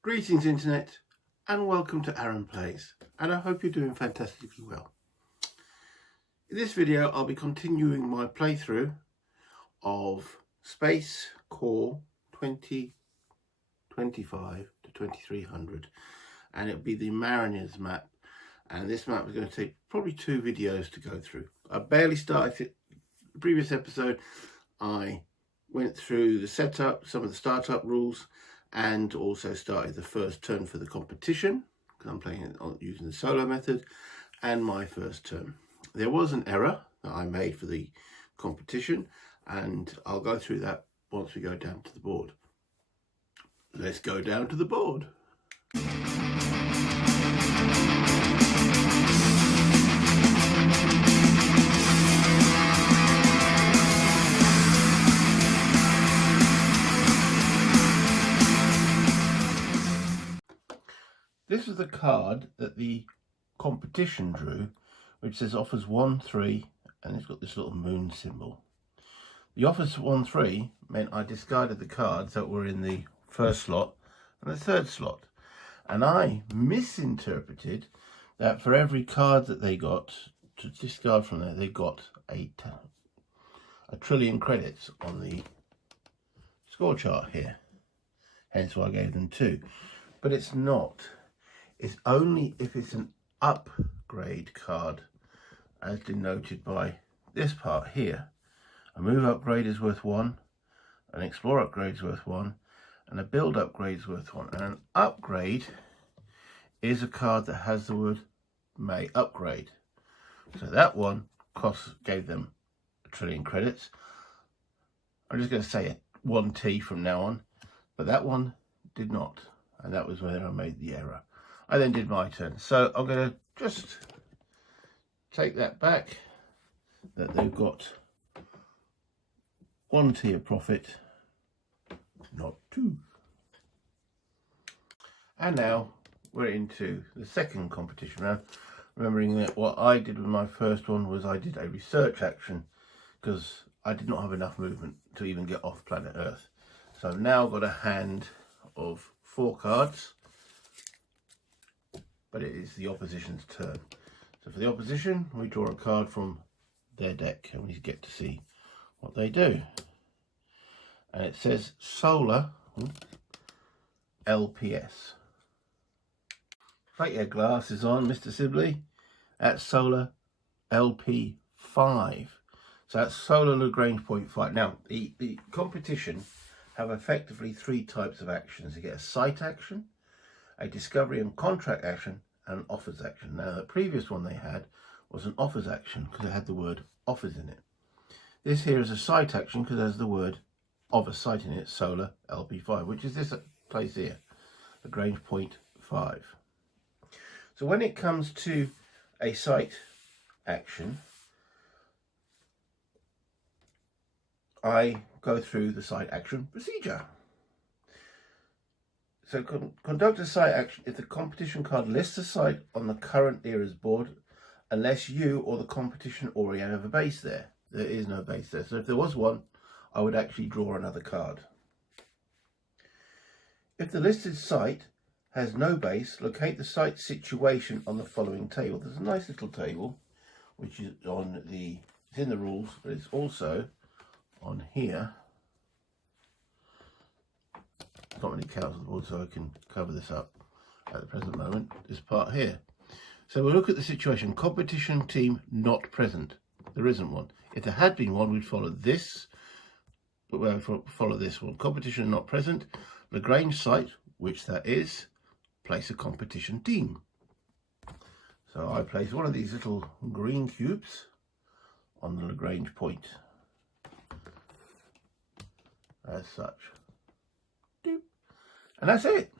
Greetings Internet and welcome to Aaron Plays, and I hope you're doing fantastically well. In this video I'll be continuing my playthrough of SPACECORP 2025 to 2300, and it'll be the Mariners map, and this map is going to take probably 2 videos to go through. I barely started it. The previous episode I went through the setup, some of the startup rules, and also started the first turn for the competition because I'm playing it using the solo method, and my first turn. There was an error that I made for the competition, and I'll go through that once we go down to the board. Let's go down to the board. This is the card that the competition drew, which says offers 1-3, and it's got this little moon symbol. The offers 1-3 meant I discarded the cards that were in the first slot and the third slot, and I misinterpreted that for every card that they got to discard from there, they got a trillion credits on the score chart here. Hence why I gave them 2, but it's not. It's only if it's an upgrade card, as denoted by this part here. A move upgrade is worth 1, an explore upgrade is worth 1, and a build upgrade is worth 1. And an upgrade is a card that has the word may upgrade. So that one gave them a trillion credits. I'm just going to say 1T from now on, but that one did not, and that was where I made the error. I then did my turn. So I'm going to just take that back, that they've got 1T of profit, not 2. And now we're into the second competition round. Remembering that what I did with my first one was I did a research action because I did not have enough movement to even get off planet Earth. So I've now got a hand of 4 cards. But it is the opposition's turn. So for the opposition, we draw a card from their deck and we get to see what they do. And it says Solar LPS. Take your glasses on, Mr. Sibley. That's Solar LP5. So that's Solar Lagrange point 5. Now, the competition have effectively 3 types of actions. You get a site action, a discovery and contract action, and an offers action. Now, the previous one they had was an offers action because it had the word offers in it. This here is a site action because it has the word of a site in it, Solar LP5, which is this place here, the Grange point 5. So when it comes to a site action, I go through the site action procedure. So conduct a site action if the competition card lists a site on the current era's board, unless you or the competition already have a base there. There is no base there. So if there was one, I would actually draw another card. If the listed site has no base, locate the site situation on the following table. There's a nice little table, which is it's in the rules, but it's also on here. Not many cows on the board, so I can cover this up at the present moment, this part here. So we'll look at the situation. Competition team not present. There isn't one. If there had been one, we'd follow this, but we'll follow this one. Competition not present. Lagrange site, which that is, place a competition team. So I place one of these little green cubes on the Lagrange point, as such. And that's it.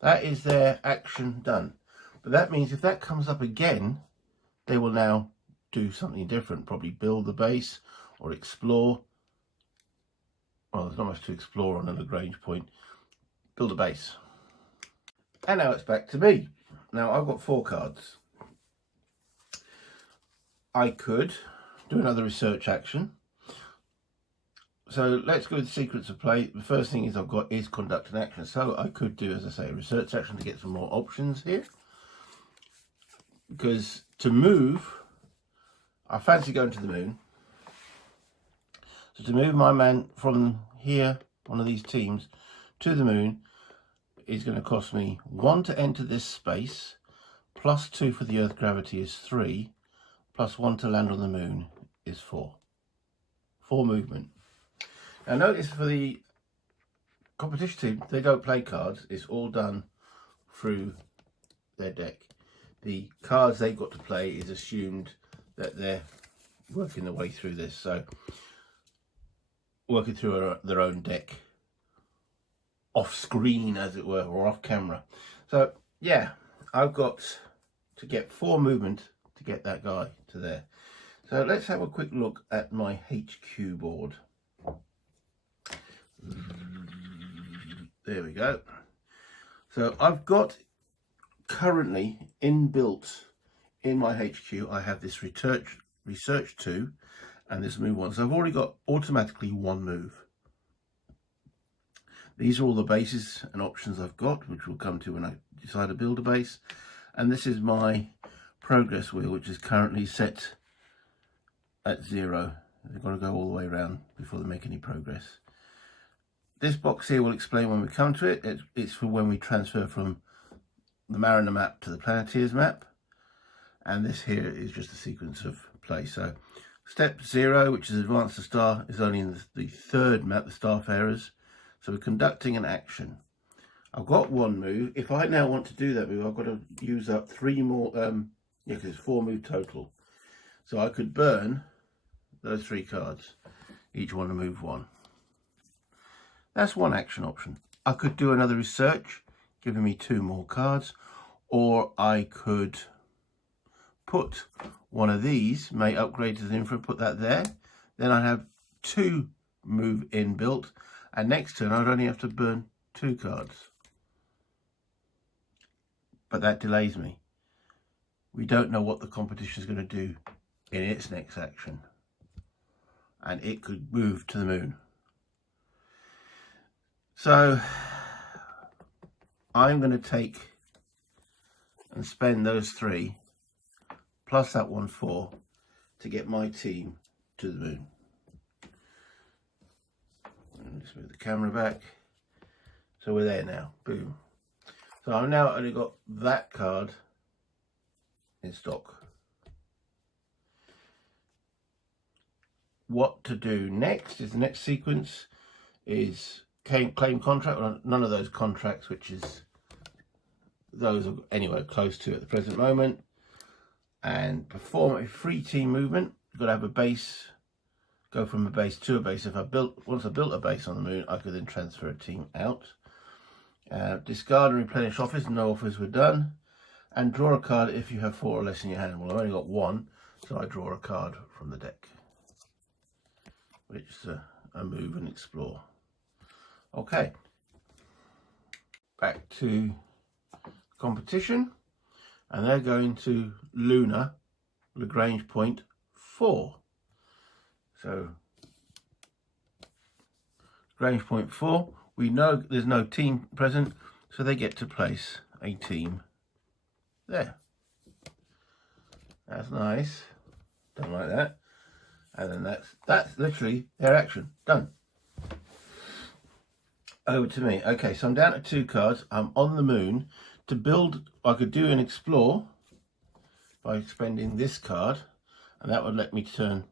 That is their action done. But that means if that comes up again, they will now do something different. Probably build the base or explore. Well, there's not much to explore on a Lagrange point. Build a base. And now it's back to me. Now I've got 4 cards. I could do another research action. So let's go with the sequence of play. The first thing I've got is conduct an action. So I could do, as I say, a research action to get some more options here. Because to move, I fancy going to the moon. So to move my man from here, one of these teams, to the moon is going to cost me 1 to enter this space, plus 2 for the Earth gravity is 3, plus 1 to land on the moon is 4. 4 movement. Now notice for the competition team, they don't play cards. It's all done through their deck. The cards they've got to play is assumed that they're working their way through this. So working through their own deck off screen, as it were, or off camera. So yeah, I've got to get 4 movement to get that guy to there. So let's have a quick look at my HQ board. There we go. So I've got currently inbuilt in my HQ, I have this research 2 and this move 1. So I've already got automatically 1 move. These are all the bases and options I've got, which we'll come to when I decide to build a base. And this is my progress wheel, which is currently set at 0. They've got to go all the way around before they make any progress. This box here will explain when we come to it. It's for when we transfer from the Mariner map to the Planeteers map. And this here is just a sequence of play. So step 0, which is advance the star, is only in the 3rd map, the Starfarers. So we're conducting an action. I've got 1 move. If I now want to do that move, I've got to use up 3 more, because it's 4 move total. So I could burn those 3 cards, each one to move 1. That's one action option. I could do another research, giving me 2 more cards, or I could put one of these, may upgrade to the infra, put that there. Then I'd have 2 move inbuilt, and next turn I'd only have to burn 2 cards. But that delays me. We don't know what the competition is going to do in its next action, and it could move to the moon. So I'm going to take and spend those 3 plus that 1/4 to get my team to the moon. Let's move the camera back. So we're there now. Boom. So I've now only got that card in stock. What to do next is the next sequence is claim contract. Well, none of those contracts, which is those are anywhere close to at the present moment, and perform a free team movement. You've got to have a base, go from a base to a base. Once I built a base on the moon, I could then transfer a team out. Discard and replenish offers. No offers were done. And draw a card if you have 4 or less in your hand. Well, I've only got 1, so I draw a card from the deck, which is a move and explore. Okay, back to competition, and they're going to Lunar Lagrange point 4. So Lagrange point 4, we know there's no team present, so they get to place a team there. That's nice. Don't like that. And then that's literally their action done. Over to me. Okay, so I'm down to 2 cards. I'm on the moon. To build, I could do an explore by spending this card, and that would let me turn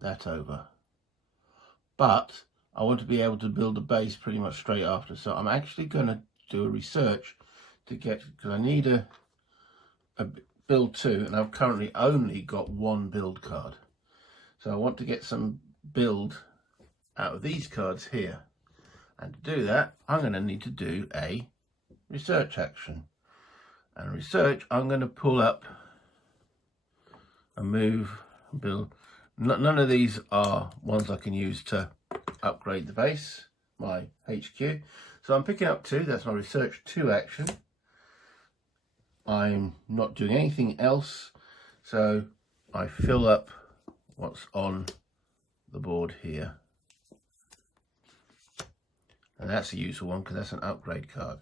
that over. But I want to be able to build a base pretty much straight after. So I'm actually going to do a research to get, because I need a build 2, and I've currently only got 1 build card. So I want to get some build out of these cards here. And to do that, I'm going to need to do a research action. And research, I'm going to pull up a move, build. None of these are ones I can use to upgrade the base, my HQ. So I'm picking up 2, that's my research 2 action. I'm not doing anything else, so I fill up what's on the board here And that's a useful one because that's an upgrade card.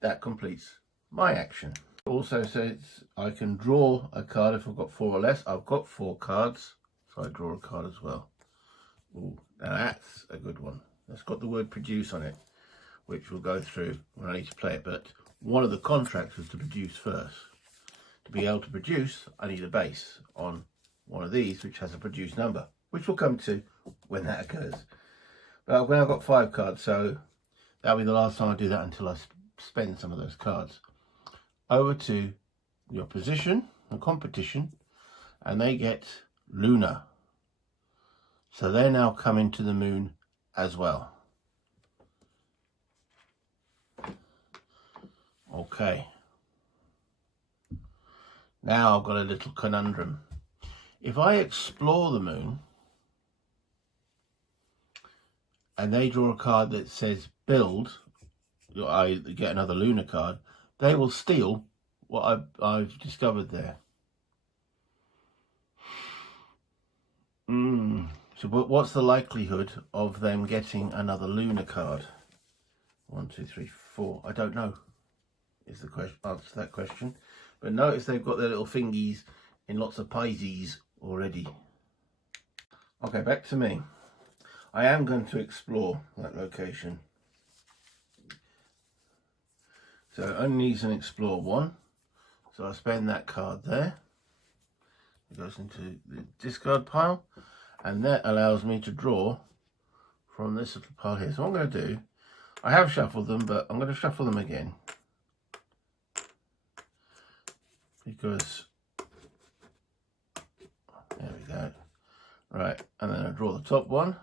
That completes my action. It also says I can draw a card if I've got 4 or less. I've got 4 cards, so I draw a card as well. Ooh, now that's a good one. That's got the word produce on it, which we'll go through when I need to play it. But one of the contracts was to produce first. To be able to produce, I need a base on one of these, which has a produce number, which we'll come to when that occurs. But when I've got 5 cards, so that'll be the last time I do that until I spend some of those cards. Over to the opposition, the competition, and they get Lunar. So they're now coming to the moon as well. Okay. Now I've got a little conundrum. If I explore the moon and they draw a card that says build, I get another lunar card, they will steal what I've discovered there. So what's the likelihood of them getting another lunar card? 1, 2, 3, 4. I don't know is the question, answer to that question. But notice they've got their little fingies in lots of Pisces already. Okay, back to me. I am going to explore that location. So it only needs an explore 1. So I spend that card there. It goes into the discard pile. And that allows me to draw from this little pile here. So what I'm going to do, I have shuffled them, but I'm going to shuffle them again. Because, there we go. Right, and then I draw the top one.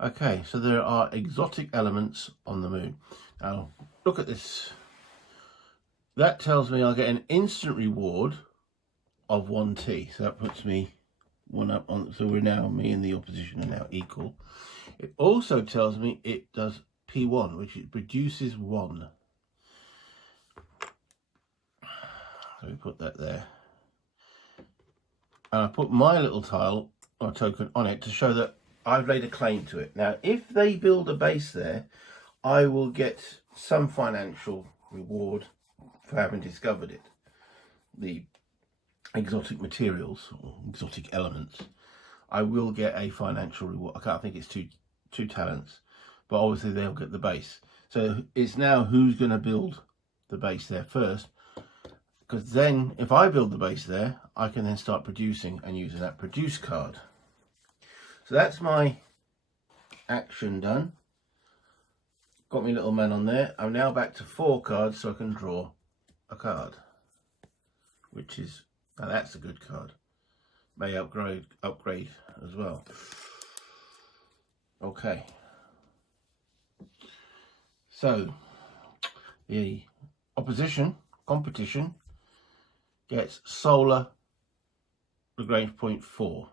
Okay, so there are exotic elements on the moon. Now, look at this. That tells me I'll get an instant reward of 1T. So that puts me 1 up on, so we're now, me and the opposition are now equal. It also tells me it does P1, which it produces 1. So we put that there. And I put my little tile or token on it to show that I've laid a claim to it. Now, if they build a base there, I will get some financial reward for having discovered it. The exotic materials or exotic elements, I will get a financial reward. I think it's two talents, but obviously they'll get the base. So it's now who's going to build the base there first, because then if I build the base there, I can then start producing and using that produce card. So that's my action done. Got my little man on there. I'm now back to 4 cards, so I can draw a card, which is, now that's a good card. May upgrade as well. Okay. So the competition gets solar Grange point 4,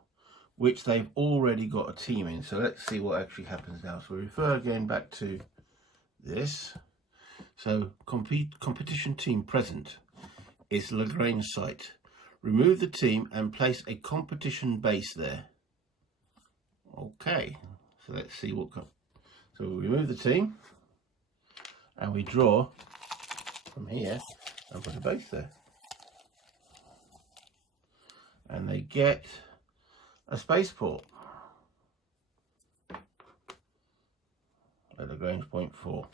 which they've already got a team in. So let's see what actually happens now. So we refer again back to this. So competition team present is Lagrange site. Remove the team and place a competition base there. Okay, so let's see what comes. So we remove the team and we draw from here and put a base there. And they get a spaceport at Grange point 4.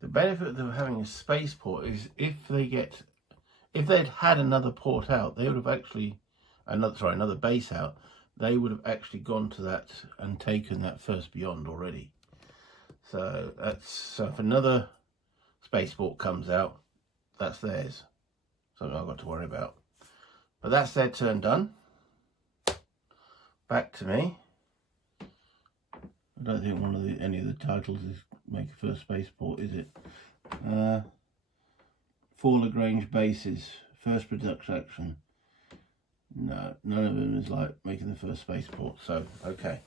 The benefit of having a spaceport is if they'd had another port out, they would have actually another base out, they would have actually gone to that and taken that first beyond already. So if another spaceport comes out, that's theirs. Something I've got to worry about. But that's their turn done. Back to me. I don't think any of the titles is make a first spaceport, is it? 4 Lagrange bases, first production action. No, none of them is like making the first spaceport. So okay,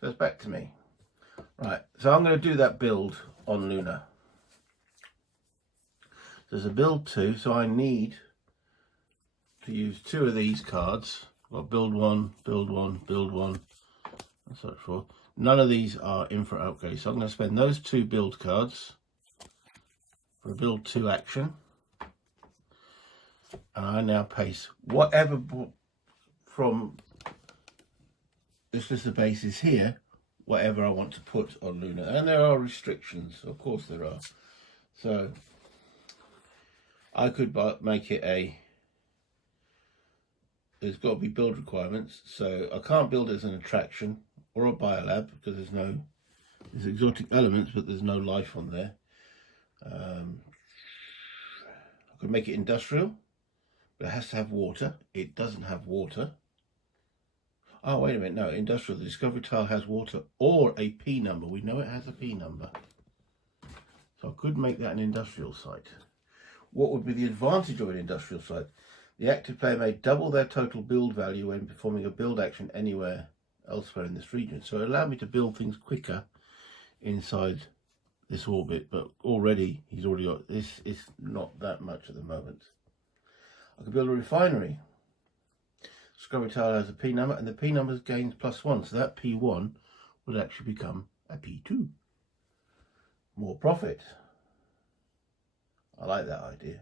so it's back to me. Right, so I'm going to do that build on Luna. There's a build 2, so I need to use 2 of these cards. Well, build 1, build 1, build 1, search for. None of these are infra upgrades, so I'm going to spend those 2 build cards for a build 2 action, and I now paste whatever from this list of bases here, whatever I want to put on Luna. And there are restrictions, of course there are. So I could make it there's got to be build requirements, so I can't build it as an attraction or a biolab because there's exotic elements, but there's no life on there. I could make it industrial, but it has to have water. It doesn't have water. Oh, wait a minute, no, industrial, the discovery tile has water or a P number. We know it has a P number. So I could make that an industrial site. What would be the advantage of an industrial site? The active player may double their total build value when performing a build action anywhere elsewhere in this region. So it allowed me to build things quicker inside this orbit, but already he's already got this. It's not that much at the moment. I could build a refinery. Discovery tile has a P number, and the P number gains +1, so that P1 would actually become a P2. More profit. I like that idea.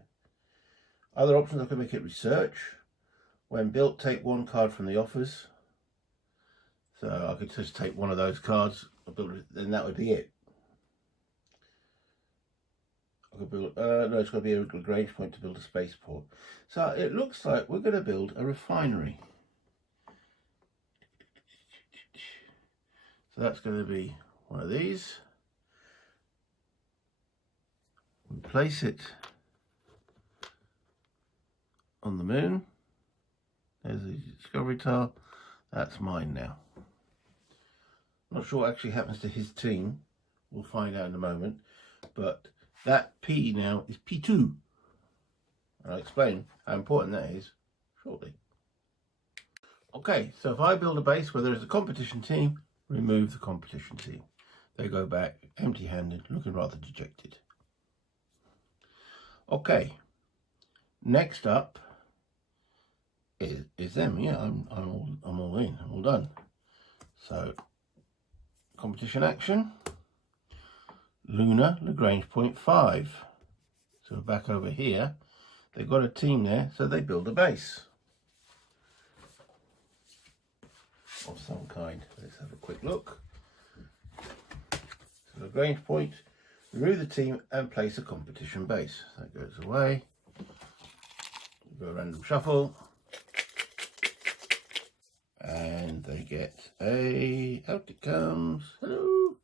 Other options, I could make it research. When built, take 1 card from the offers. So I could just take one of those cards, then that would be it. I could build, no, it's got to be a Grange point to build a spaceport. So it looks like we're going to build a refinery. So that's going to be one of these. We place it on the moon. There's the discovery tile. That's mine now. Not sure what actually happens to his team. We'll find out in a moment. But that P now is P2. I'll explain how important that is shortly. Okay, so if I build a base where there is a competition team, remove the competition team. They go back empty-handed, looking rather dejected. Okay, next up is them. Yeah, I'm all in. I'm all done. So competition action. Luna Lagrange point 5. So we're back over here. They've got a team there, so they build a base of some kind. Let's have a quick look. So Lagrange point, remove the team and place a competition base. That goes away. Do a random shuffle. And they get out it comes, hello,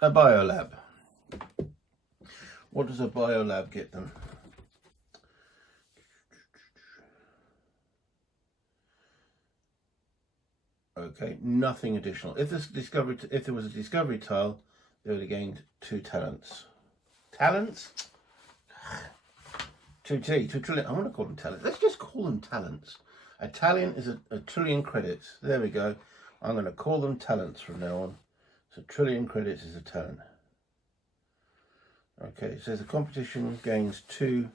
a biolab. What does a biolab get them? Okay, nothing additional. If there was a discovery tile, they would have gained 2 talents. Talents? 2 trillion. I want to call them talents. Let's just call them talents. A talent is a trillion credits. There we go. I'm going to call them talents from now on. So trillion credits is a talent. Okay, it says the competition gains 2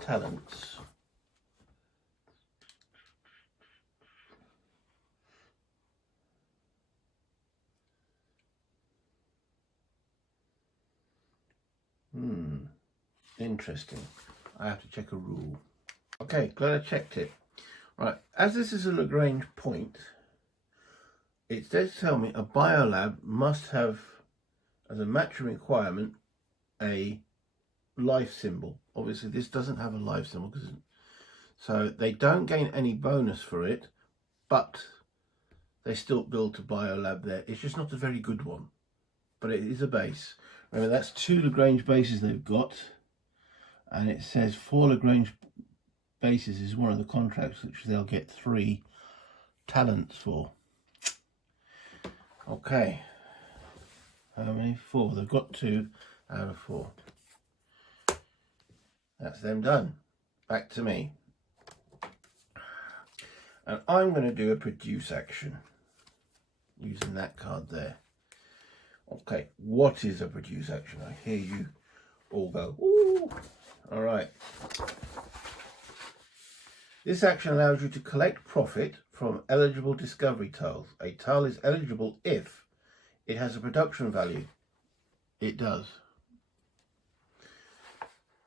talents. Interesting. I have to check a rule. Okay, glad I checked it. Right, as this is a Lagrange point, it does tell me a biolab must have, as a matching requirement, a life symbol. Obviously, this doesn't have a life symbol, so they don't gain any bonus for it, but they still build a biolab there. It's just not a very good one, but it is a base. Remember, that's 2 Lagrange bases they've got, and it says 4 Lagrange bases is one of the contracts which they'll get 3 talents for. Okay, how many? 4. They've got 2 out of 4. That's them done. Back to me. And I'm going to do a produce action using that card there. Okay, what is a produce action? I hear you all go, ooh. All right. This action allows you to collect profit from eligible discovery tiles. A tile is eligible if it has a production value. It does.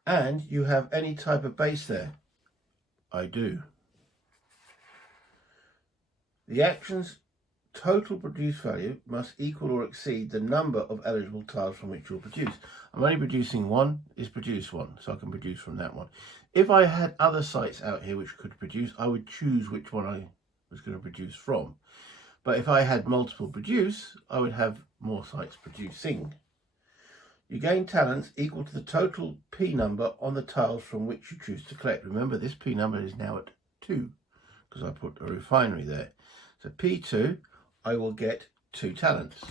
And you have any type of base there. I do. The action's total produced value must equal or exceed the number of eligible tiles from which you'll produce. I'm only producing one, is produce one, so I can produce from that one. If I had other sites out here which could produce, I would choose which one I was going to produce from. But if I had multiple produce, I would have more sites producing. You gain talents equal to the total P number on the tiles from which you choose to collect. Remember, this P number is now at 2 because I put a refinery there. So P2, I will get 2 talents.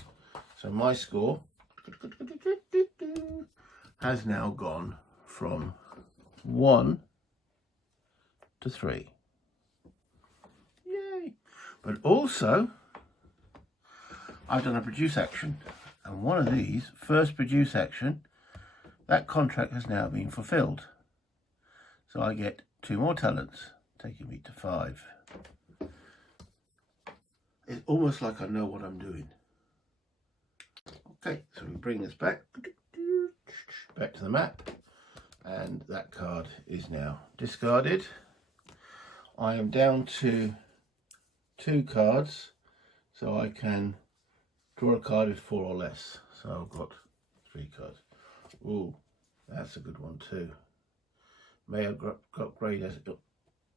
So my score has now gone from 1 to 3. Yay! But also, I've done a produce action. And one of these, first produce action, that contract has now been fulfilled. So I get 2 more talents, taking me to 5. It's almost like I know what I'm doing. Okay, so we bring this back to the map. And that card is now discarded. I am down to 2 cards, so I can draw a card with 4 or less. So I've got 3 cards. Ooh, that's a good one too. May upgrade as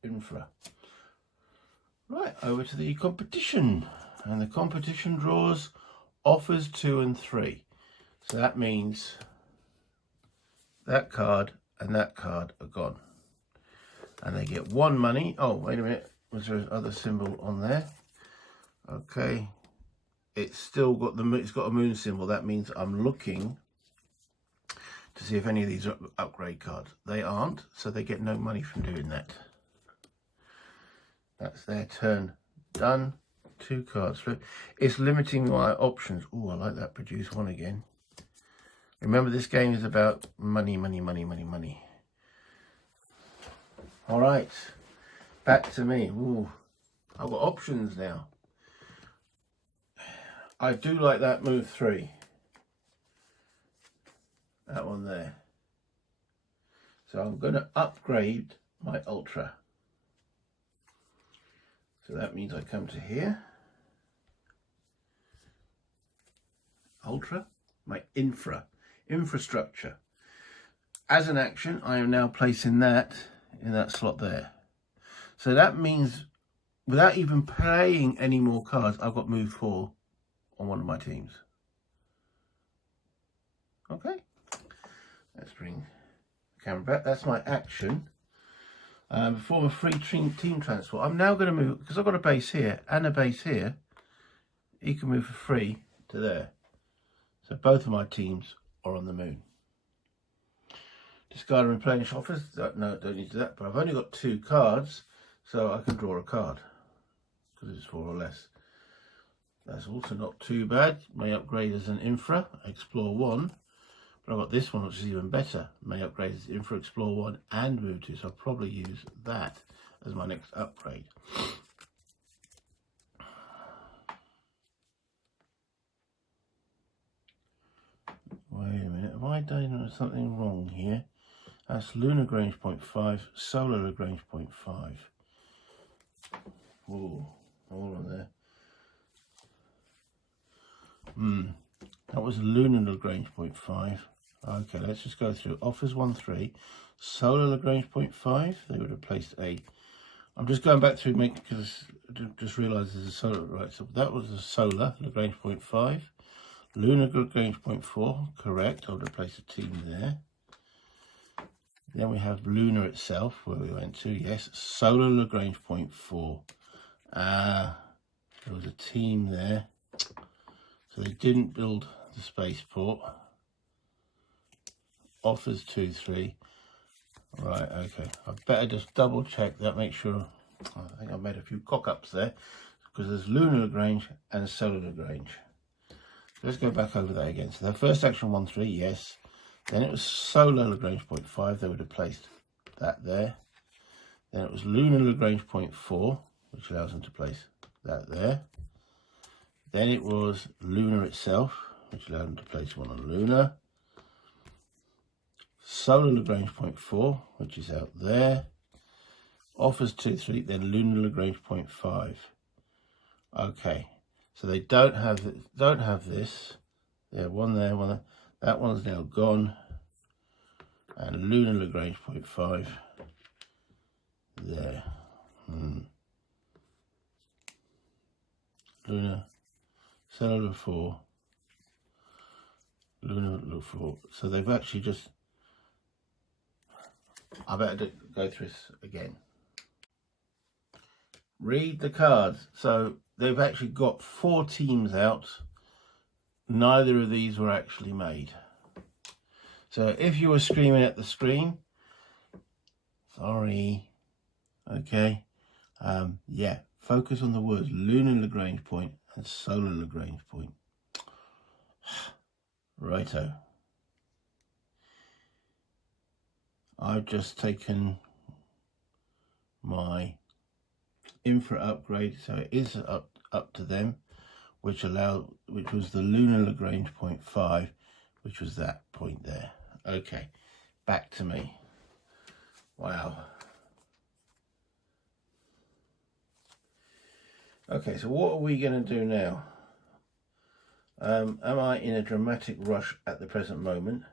infra. Right, over to the competition. And the competition draws offers 2 and 3. So that means that card and that card are gone. And they get 1 money. Oh, wait a minute. Was there another symbol on there? Okay. It's still got it's got a moon symbol. That means I'm looking to see if any of these are upgrade cards. They aren't, so they get no money from doing that. That's their turn done. 2 cards. It's limiting my options. Oh, I like that. Produce 1 again. Remember, this game is about money, money, money, money, money. All right, back to me. Ooh, I've got options now. I do like that move 3. That one there. So I'm going to upgrade my ultra. So that means I come to here. Ultra, my infrastructure. As an action, I am now placing that in that slot there. So that means without even playing any more cards, I've got move 4 on one of my teams. Okay, let's bring the camera back. That's my action. Perform a free team transport. I'm now going to move, because I've got a base here and a base here, you can move for free to there. So both of my teams are on the moon. Discard and replenish offers. No, don't need to do that, but I've only got 2 cards, so I can draw a card because it's 4 or less. That's also not too bad. May upgrade as an infra, explore 1. But I've got this one, which is even better. May upgrade as infra, explore 1 and move 2. So I'll probably use that as my next upgrade. Wait a minute, have I done something wrong here? That's lunar Grange 0.5, solar Lagrange 0.5. Ooh, all on there. That was lunar Lagrange 0.5. Okay, let's just go through. Offers 1-3, solar Lagrange 0.5. They would have placed a. I'm just going back through because I just realised there's a solar. Right, so that was a solar Lagrange 0.5. Lunar Lagrange 0.4, correct. I would have placed a team there. Then we have lunar itself, where we went to. Yes, solar Lagrange 0.4. There was a team there. So they didn't build the spaceport. Offers 2-3. Right, okay. I better just double check that, make sure. I think I made a few cock-ups there, because there's lunar Lagrange and solar Lagrange. Let's go back over that again. So the first action 1-3, yes. Then it was solar Lagrange 0.5. They would have placed that there. Then it was lunar Lagrange point 4, which allows them to place that there. Then it was lunar itself, which allowed them to place one on lunar. Solar Lagrange point 4, which is out there. Offers 2, 3, then lunar Lagrange point 5. Okay, so they don't have this. They have one there, one there. That one's now gone. And lunar Lagrange point 5 there. Lunar, solar 4, lunar 4. So they've actually just, I better go through this again. Read the cards. So they've actually got 4 teams out. Neither of these were actually made. So if you were screaming at the screen, sorry, okay, yeah, focus on the words lunar Lagrange point and solar Lagrange point. Righto. I've just taken my infra upgrade, so it is up to them, which was the lunar Lagrange point 5, which was that point there. Okay, back to me. Wow. Okay, so what are we going to do now? Am I in a dramatic rush at the present moment?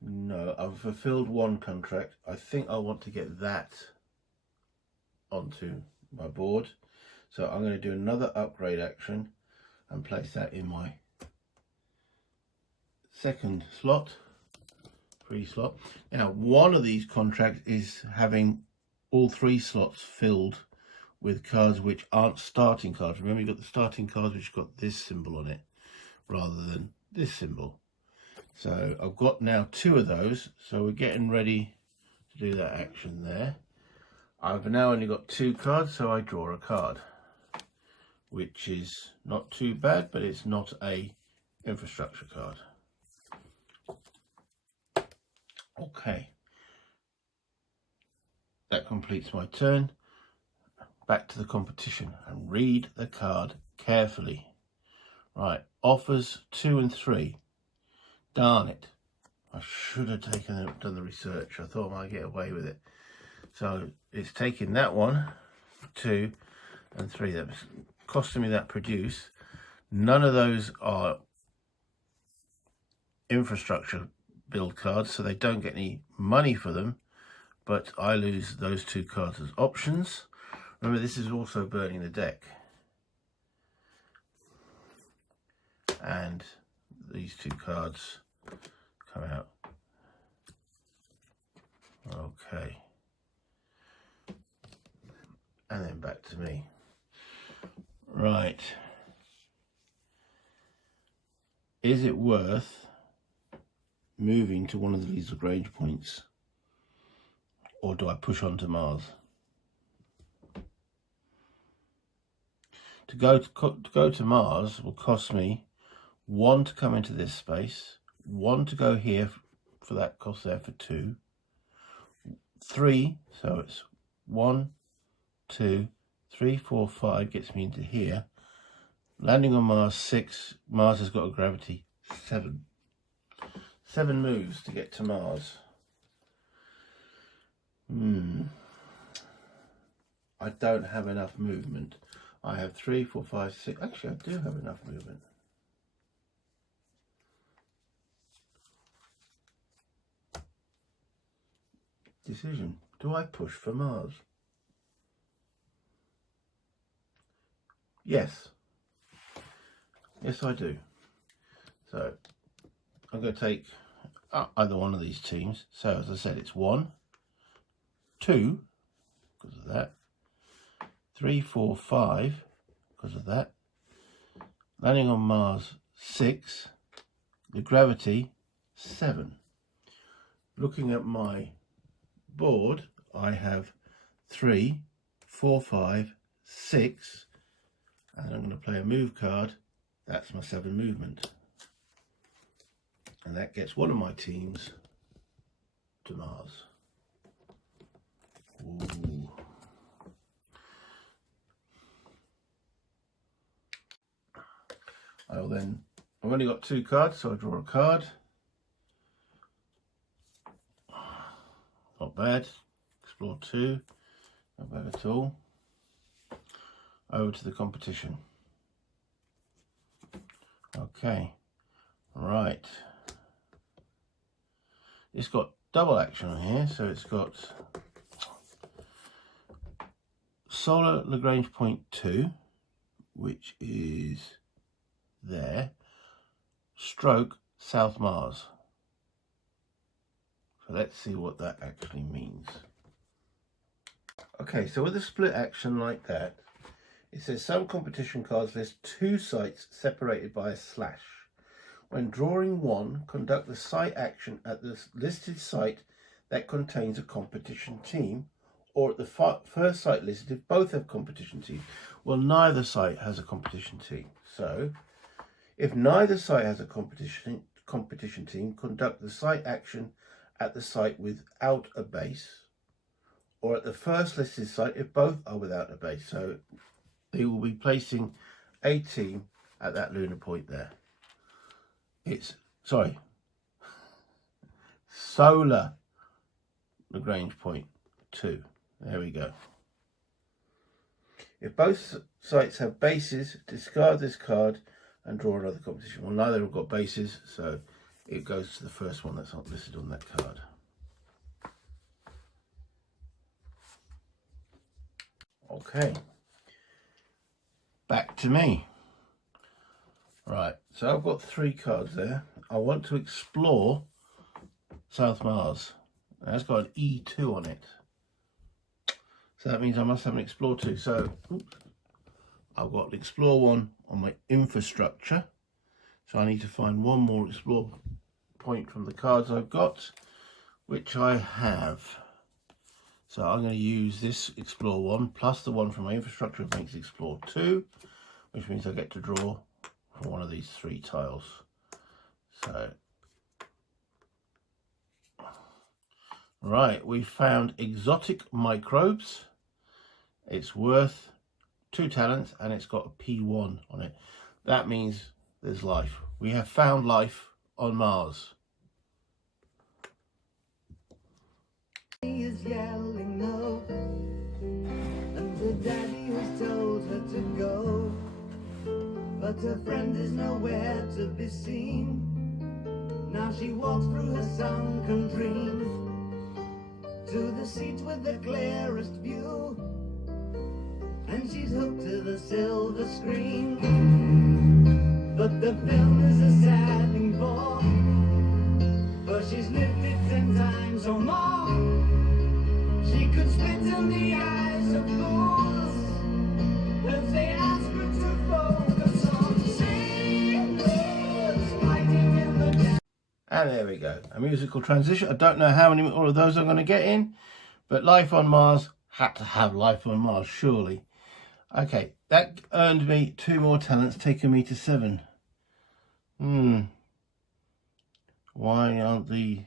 No, I've fulfilled one contract. I think I want to get that onto my board. So I'm going to do another upgrade action and place that in my second slot, free slot. Now, one of these contracts is having all 3 slots filled with cards which aren't starting cards. Remember, you've got the starting cards which got this symbol on it rather than this symbol. So I've got now 2 of those, so we're getting ready to do that action there. I've now only got 2 cards, so I draw a card, which is not too bad, but it's not a infrastructure card. Okay, that completes my turn. Back to the competition and read the card carefully. Right, offers 2 and 3. Darn it. I should have done the research. I thought I might get away with it. So it's taking that one, 2 and 3. That's costing me that produce. None of those are infrastructure build cards, so they don't get any money for them, but I lose those 2 cards as options. Remember, this is also burning the deck. And these 2 cards come out. Okay. And then back to me. Right. Is it worth moving to one of these Lagrange points? Or do I push on to Mars? To go to Mars will cost me 1 to come into this space, 1 to go here for that cost there for 2, 3, so it's 1, 2, 3, 4, 5 gets me into here. Landing on Mars 6, Mars has got a gravity 7. 7 moves to get to Mars. I don't have enough movement. I have 3, 4, 5, 6. Actually, I do have enough movement. Decision. Do I push for Mars? Yes. Yes, I do. So I'm going to take either one of these teams. So as I said, it's 1, 2, because of that. 3, 4, 5, because of that. Landing on Mars 6. The gravity 7. Looking at my board, I have 3, 4, 5, 6, and I'm going to play a move card. That's my 7 movement, and that gets one of my teams to Mars. Ooh. I've only got 2 cards, so I draw a card. Not bad. Explore 2. Not bad at all. Over to the competition. Okay. Right. It's got double action on here, so it's got Solar Lagrange point 2, which is there, stroke South Mars. So let's see what that actually means. Okay, so with a split action like that, it says some competition cards list 2 sites separated by a slash. When drawing one, conduct the site action at the listed site that contains a competition team, or at the first site listed if both have competition teams. Well, neither site has a competition team. So, if neither site has a competition team, conduct the site action at the site without a base, or at the first listed site if both are without a base. So, they will be placing a team at that lunar point there. It's, sorry, Solar Lagrange point 2. There we go. If both sites have bases, discard this card and draw another competition. Well, neither have got bases, so it goes to the first one that's not listed on that card. Okay. Back to me. Right, so I've got 3 cards there. I want to explore South Mars. That's got an E2 on it. So that means I must have an Explore 2. So I've got an Explore 1 on my infrastructure. So I need to find one more Explore point from the cards I've got, which I have. So I'm going to use this Explore 1 plus the one from my infrastructure, which makes Explore 2, which means I get to draw from one of these 3 tiles. So, right, we found exotic microbes. It's worth 2 talents and it's got a P1 on it. That means there's life. We have found life on Mars. He is yelling no, and her daddy has told her to go, but her friend is nowhere to be seen. Now she walks through her sunken dream to the seat with the clearest view, and she's hooked to the silver screen. But the film is a sad thing for, but she's lived it 10 times or more. She could spit in the eyes of fools if they ask her to focus on sailors fighting in the dark. And there we go, a musical transition. I don't know how many more of those I'm going to get in, but life on Mars had to have life on Mars, surely. Okay, that earned me 2 more talents, taking me to 7. Why aren't these?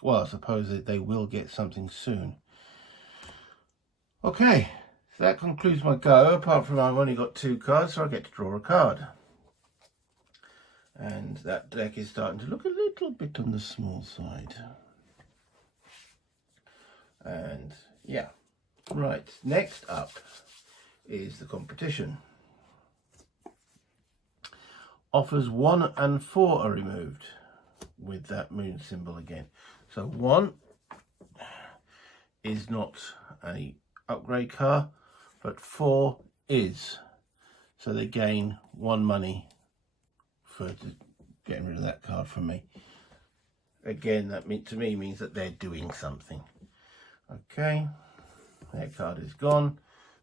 Well, I suppose that they will get something soon. Okay, so that concludes my go. Apart from I've only got 2 cards, so I get to draw a card. And that deck is starting to look a little bit on the small side. And yeah, right, next up is the competition. Offers 1 and 4 are removed with that moon symbol again. So 1 is not a upgrade car, but 4 is. So they gain 1 money for getting rid of that card from me. Again, that to me means that they're doing something. Okay, that card is gone.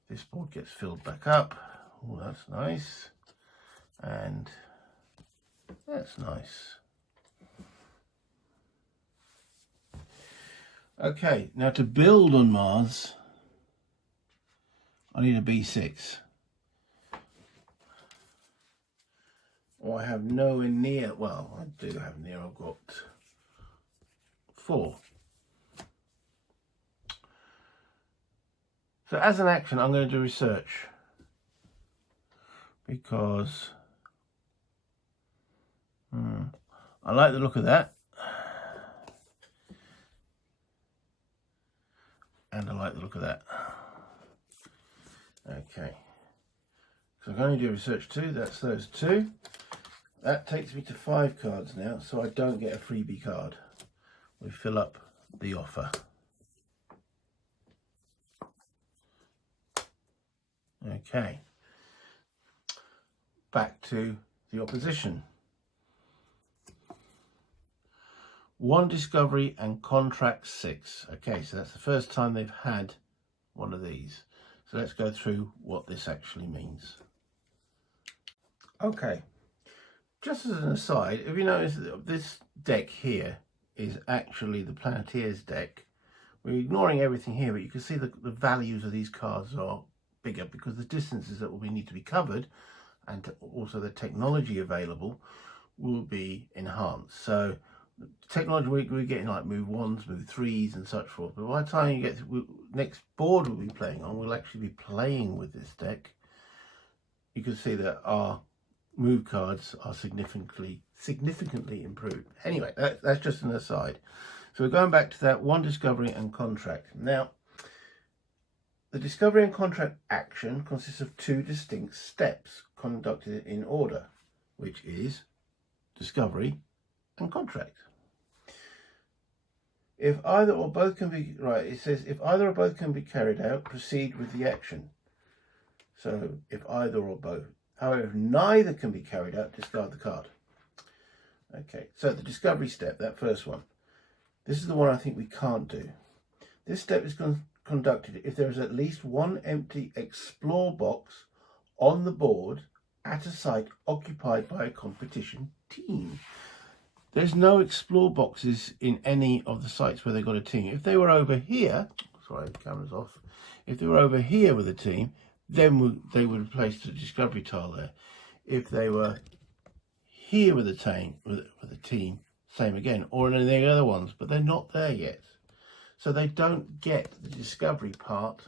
This board gets filled back up. Oh, that's nice. And that's nice. Okay, now to build on Mars, I need a B6. Oh, I have nowhere near, well, I do have near, I've got 4. So as an action, I'm going to do research, because I like the look of that, and I like the look of that. Okay, so I'm going to do research 2. That's those 2. That takes me to 5 cards now, so I don't get a freebie card. We fill up the offer. Okay, back to the opposition. 1 discovery and contract 6. Okay, so that's the first time they've had one of these. So let's go through what this actually means. Okay, just as an aside, if you notice that this deck here is actually the Planeteers deck, we're ignoring everything here, but you can see the values of these cards are bigger because the distances that will need to be covered, and also the technology available, will be enhanced. So technology, we're getting like move 1s, move 3s and such forth, but by the time you get to next board we'll be playing on, we'll actually be playing with this deck. You can see that our move cards are significantly improved. Anyway, that's just an aside. So we're going back to that 1 discovery and contract. Now, the discovery and contract action consists of 2 distinct steps conducted in order, which is discovery and contract. If either or both can be, right, it says if either or both can be carried out, proceed with the action. So if either or both. However, if neither can be carried out, discard the card. Okay, so the discovery step, that first one. This is the one I think we can't do. This step is conducted if there is at least 1 empty explore box on the board at a site occupied by a competition team. There's no explore boxes in any of the sites where they've got a team. If they were over here, sorry, the camera's off. If they were over here with a team, then they would have placed a discovery tile there. If they were here with a team, same again, or in any of the other ones, but they're not there yet. So they don't get the discovery part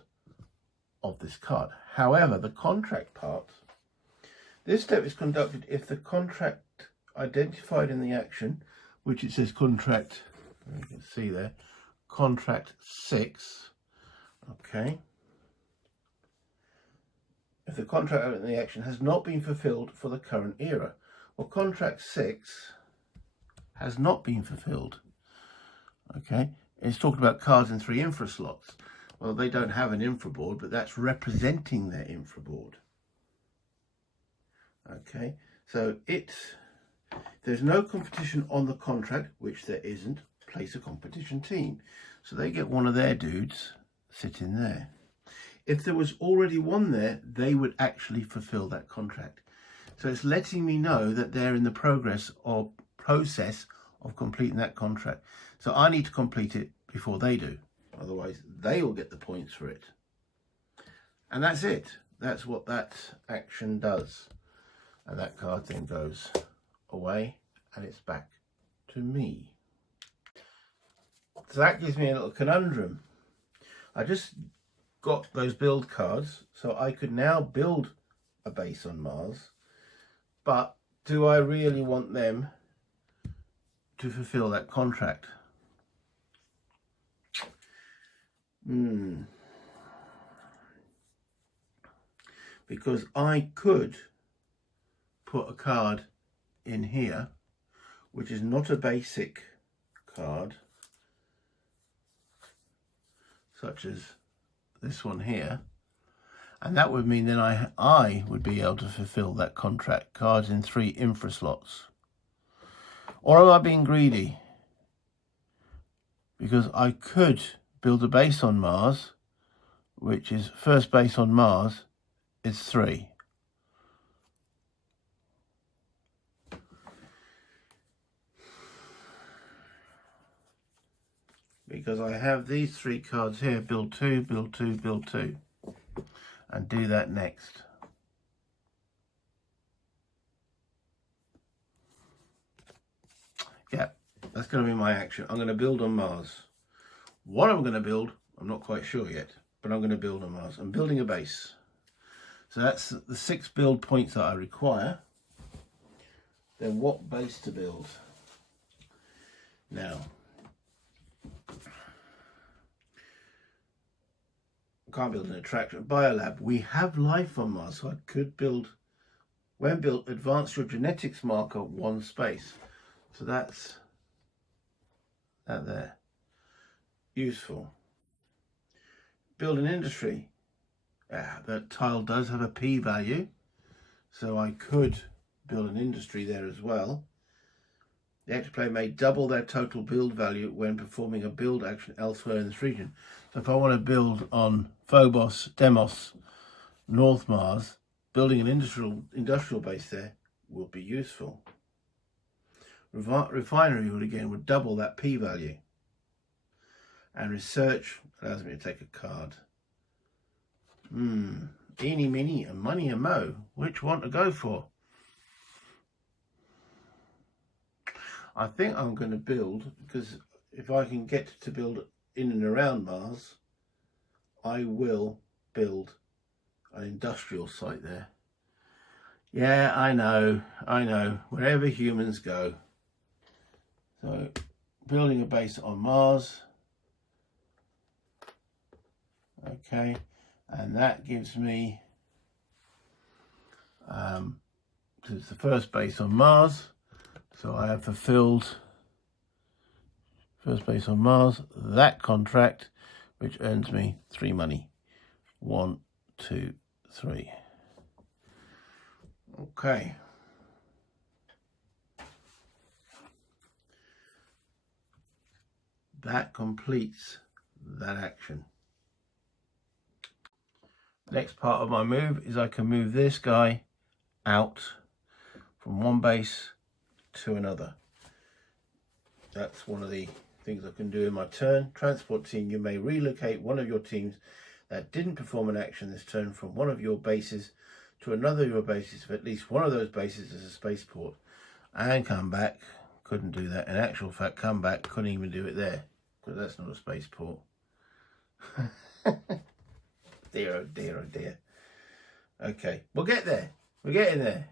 of this card. However, the contract part, this step is conducted if the contract identified in the action, which it says contract, you can see there, contract 6, okay. If the contract in the action has not been fulfilled for the current era. Well, contract 6 has not been fulfilled, okay. It's talking about cards in 3 infra slots. Well, they don't have an infra board, but that's representing their infra board. Okay, so there's no competition on the contract, which there isn't, place a competition team. So they get one of their dudes sitting there. If there was already one there, they would actually fulfill that contract. So it's letting me know that they're in the process of completing that contract. So I need to complete it before they do. Otherwise, they will get the points for it. And that's it. That's what that action does. And that card then goes away and it's back to me. So that gives me a little conundrum. I just got those build cards, so I could now build a base on Mars, but do I really want them to fulfill that contract? Because I could put a card in here which is not a basic card, such as this one here, and that would mean then I would be able to fulfill that contract, cards in 3 infra slots. Or am I being greedy? Because I could build a base on Mars, which is first base on Mars is 3. Because I have these 3 cards here, build 2, build 2, build 2, and do that next. Yeah, that's going to be my action. I'm going to build on Mars. What I'm going to build, I'm not quite sure yet. but I'm going to build on Mars. I'm building a base. So that's the 6 build points that I require. Then what base to build? Now, I can't build an attraction. Biolab. We have life on Mars, so I could build, when built, advance your genetics marker 1 space. So that's that there. Useful. Build an industry. That tile does have a p-value, so I could build an industry there as well. The active player may double their total build value when performing a build action elsewhere in this region. So if I want to build on Phobos, Deimos, North Mars, building an industrial base there will be useful. Refinery would double that p-value. And research allows me to take a card. Eeny, meeny, and money and mo. Which one to go for? I think I'm going to build, because if I can get to build in and around Mars, I will build an industrial site there. Yeah, I know, wherever humans go. So, building a base on Mars. Okay, and that gives me, it's the first base on Mars. So I have fulfilled first base on Mars, that contract, which earns me 3 money. 1, 2, 3. Okay. That completes that action. Next part of my move is I can move this guy out from one base to another. That's one of the things I can do in my turn. Transport team, you may relocate one of your teams that didn't perform an action this turn from one of your bases to another of your bases if at least one of those bases is a spaceport. And come back, couldn't do that. In actual fact, come back, couldn't even do it there, because that's not a spaceport. Dear, oh dear, oh dear. Okay, we'll get there. We're getting there.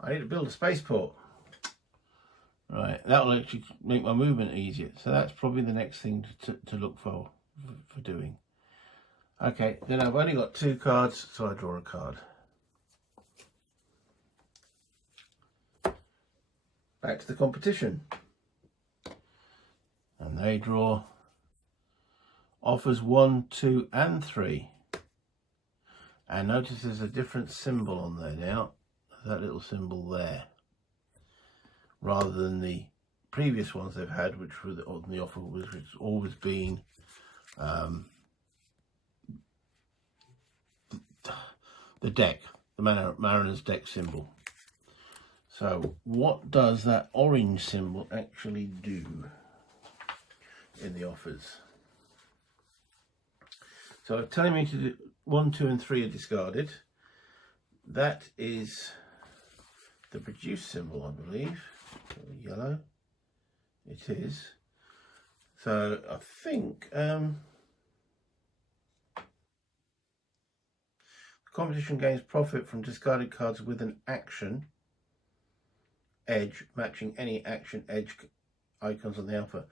I need to build a spaceport. Right, that will actually make my movement easier. So that's probably the next thing to look for doing. Okay, then I've only got 2 cards, so I draw a card. Back to the competition. And they draw offers 1, 2, and 3. And notice there's a different symbol on there now. That little symbol there, rather than the previous ones they've had, which were on the offer, which has always been the deck, the Mariner's deck symbol. So what does that orange symbol actually do in the offers? So it's telling me to do 1, 2, and 3 are discarded. That is the produce symbol, I believe. Yellow. It is. So I think the competition gains profit from discarded cards with an action edge matching any action edge icons on the alpha.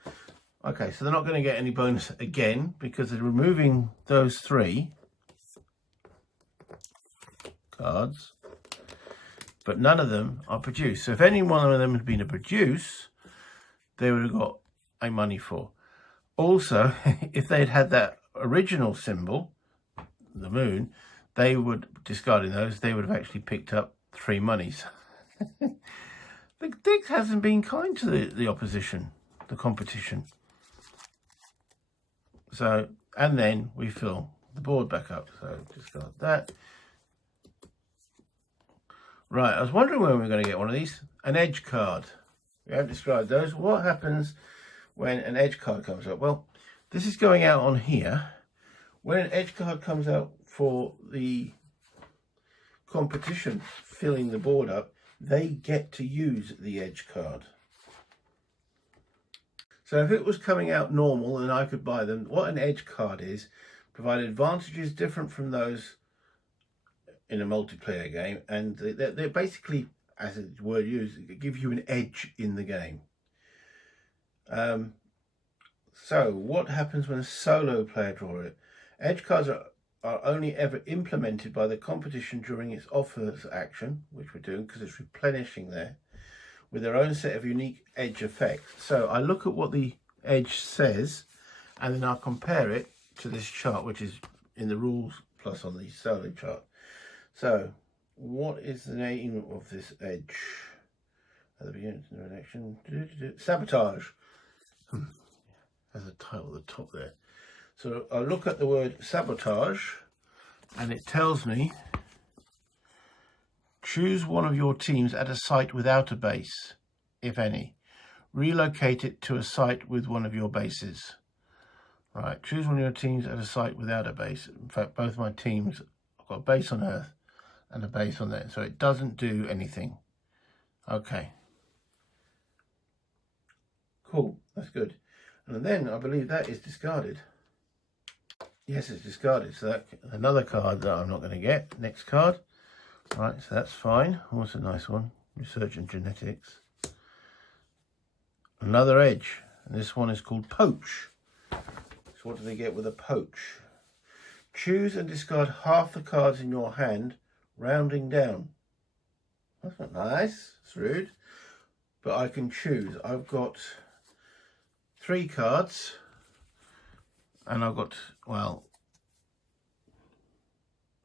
Okay, so they're not going to get any bonus again because they're removing those 3 cards, but none of them are produced. So if any one of them had been a produce, they would have got a money for. Also, if they'd had that original symbol, the moon, they would, discarding those, they would have actually picked up 3 monies. The deck hasn't been kind to the opposition, the competition. So, and then we fill the board back up. So discard that. Right, I was wondering when we were going to get one of these. An edge card. We have described those. What happens when an edge card comes up? Well, this is going out on here. When an edge card comes out for the competition filling the board up, they get to use the edge card. So if it was coming out normal and I could buy them, what an edge card is, provide advantages different from those in a multiplayer game, and they're basically, as the word used, give you an edge in the game. So what happens when a solo player draws it? Edge cards are only ever implemented by the competition during its offers action, which we're doing because it's replenishing there, with their own set of unique edge effects. So I look at what the edge says, and then I'll compare it to this chart, which is in the rules plus on the solo chart. So what is the name of this edge? At the beginning of the action, sabotage. There's a title at the top there. So I look at the word sabotage, and it tells me, choose one of your teams at a site without a base, if any. Relocate it to a site with one of your bases. Right, choose one of your teams at a site without a base. In fact, both my teams, I've got a base on Earth and a base on there, so it doesn't do anything. Okay. Cool, that's good. And then I believe that is discarded. Yes, it's discarded. So that's another card that I'm not going to get. Next card. Right, so that's fine. What's a nice one? Research and genetics. Another edge. And this one is called poach. So what do they get with a poach? Choose and discard half the cards in your hand, rounding down. That's not nice. It's rude. But I can choose. I've got 3 cards. And I've got, well,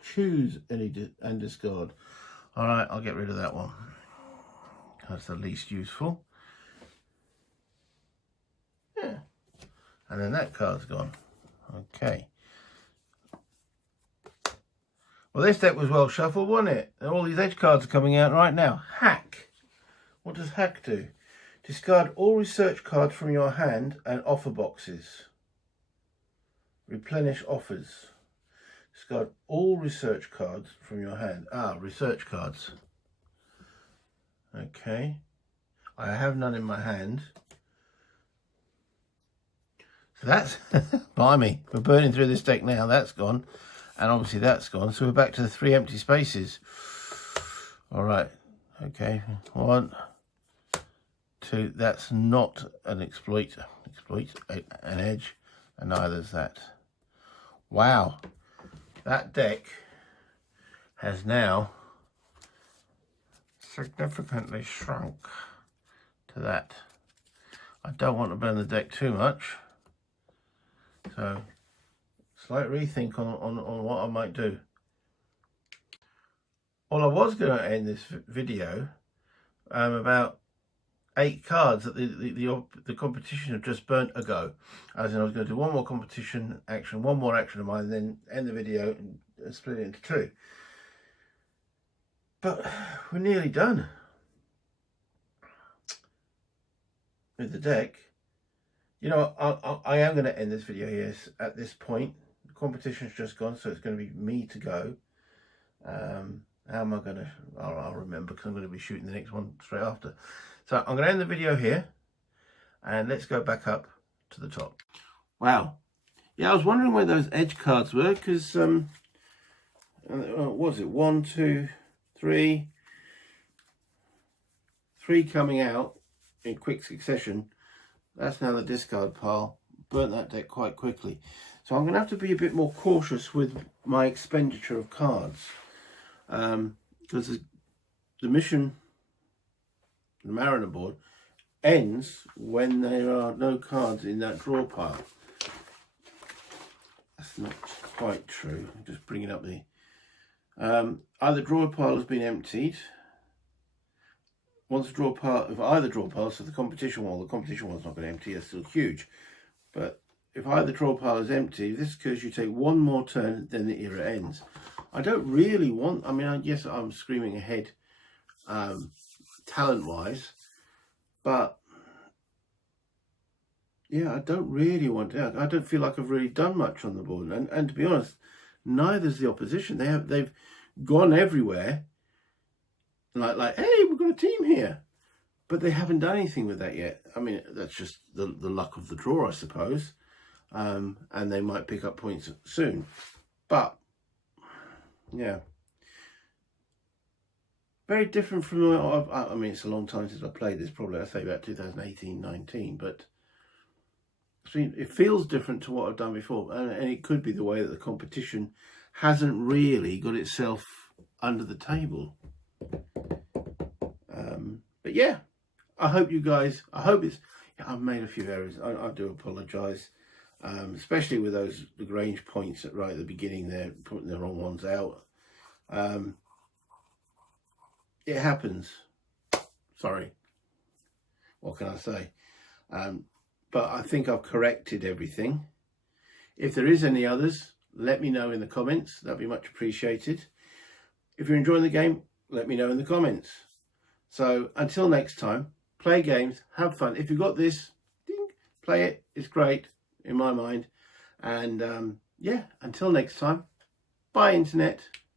choose any and discard. All right, I'll get rid of that one. That's the least useful. Yeah. And then that card's gone. Okay. Well, this deck was well shuffled, wasn't it? All these edge cards are coming out right now. Hack. What does hack do? Discard all research cards from your hand and offer boxes. Replenish offers. Discard all research cards from your hand. Research cards. Okay. I have none in my hand. So that's, blimey, we're burning through this deck now. That's gone. And obviously that's gone. So we're back to the 3 empty spaces. All right. Okay. 1, 2. That's not an exploit, an edge. And neither is that. Wow, that deck has now significantly shrunk to that. I don't want to burn the deck too much, so slight rethink on what I might do. Well, I was going to end this video about 8 cards that the competition have just burnt a go. As in, I was going to do one more competition action, one more action of mine, and then end the video and split it into 2. But we're nearly done with the deck. You know, I am going to end this video here at this point. The competition's just gone, so it's going to be me to go. How am I going to... I'll remember, because I'm going to be shooting the next one straight after. So I'm going to end the video here, and let's go back up to the top. Wow. Yeah, I was wondering where those edge cards were, because, what was it? 1, 2, 3. 3 coming out in quick succession. That's now the discard pile. Burnt that deck quite quickly. So I'm going to have to be a bit more cautious with my expenditure of cards. Because the mission... the Mariner board ends when there are no cards in that draw pile. That's not quite true. I'm just bringing up the... either draw pile has been emptied. Once the draw pile, if either draw pile, so the competition one's not going to empty, it's still huge. But if either draw pile is empty, this occurs, you take one more turn, then the era ends. I don't really want... I mean, yes, I'm screaming ahead talent-wise, but yeah, I don't really want to. I don't feel like I've really done much on the board, and to be honest, neither's the opposition. They've gone everywhere, like hey, we've got a team here, but they haven't done anything with that yet. I mean, that's just the luck of the draw, I suppose. And they might pick up points soon. But, yeah. Very different from, I mean, it's a long time since I played this, probably, I'd say about 2018-19, but it feels different to what I've done before. And it could be the way that the competition hasn't really got itself under the table. But yeah, I hope you guys, I've made a few errors. I do apologise, especially with the Grange points right at the beginning there, putting the wrong ones out. It happens. Sorry. What can I say? But I think I've corrected everything. If there is any others, let me know in the comments. That'd be much appreciated. If you're enjoying the game, let me know in the comments. So until next time, play games, have fun. If you've got this, ding, play it. It's great in my mind. And yeah, until next time, bye internet.